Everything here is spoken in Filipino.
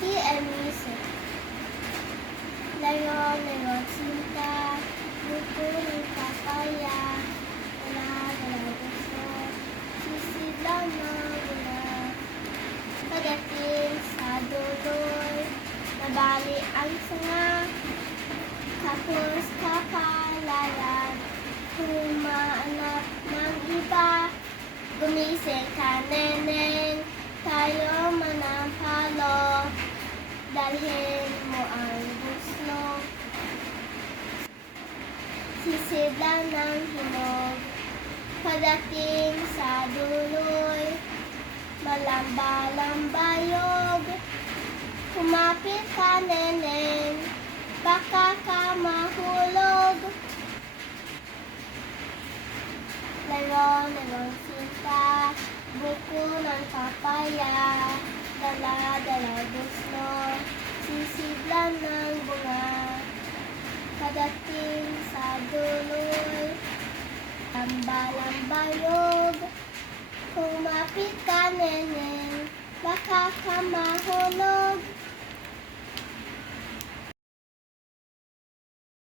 Lucky and Music. Laro, sinta, buko ng papaya, dala gusto, sisidlaw na gula. Pagdating sa duloy, nabali ang sanga, tapos kapalaran, humaanap ng iba, gumising ka neneng, tayo manampalo, dalhin mo ang gusto. Sisidlan ng hinog, pagdating sa duloy, malamba-lambayog, kumapit ka neneng, baka ka mahulog. Laro, sinta, buko ng papaya, dala gusto, sisidlan ng bunga, pagdating sa duloy, lamba-lambayog, kumapit ka neneng, baka ka mahulog.